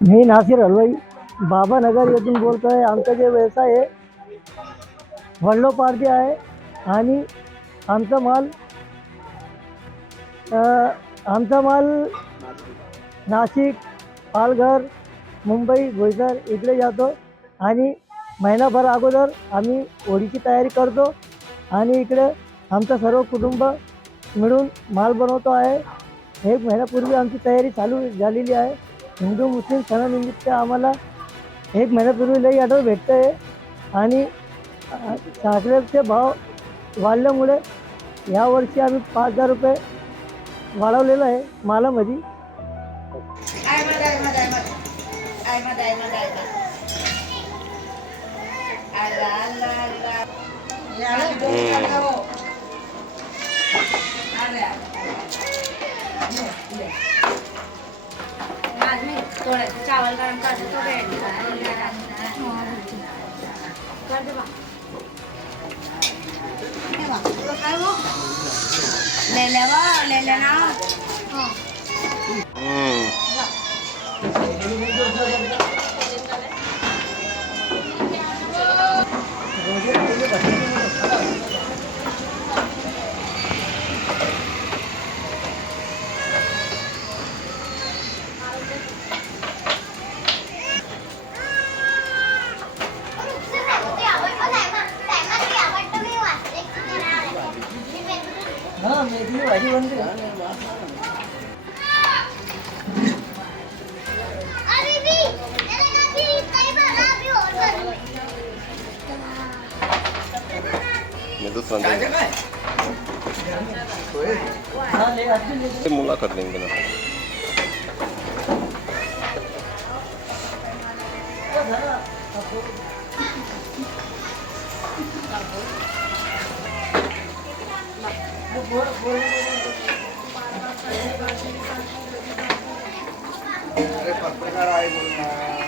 मी नासिर हलवाई बाबानगर येथून बोलतोय. आमचा जे व्यवसाय आहे वडिलोपार्जित आहे आणि आमचा माल अ, आमचा माल नाशिक, पालघर, मुंबई, बोईसर इकडे जातो आणि महिनाभर अगोदर आम्ही होळीची तयारी करतो आणि इकडे आमचं सर्व कुटुंब मिळून माल बनवतो आहे. एक महिन्यापूर्वी आमची तयारी चालू झालेली आहे. हिंदू मुस्लिम सणानिमित्त आम्हाला एक महिन्यापूर्वी लई ऑर्डर भेटतं आहे आणि साखरेचे भाव वाढल्यामुळे यावर्षी आम्ही 5,000 रुपये वाढवलेलं आहे मालामध्ये. चावल गरम कर दे तो रेडी कर दे ले लेना हां मेथी भाजी बनते. मैं तो समझा मुला कर देंगे ना. अरे पत्रकार आहे बोलणार.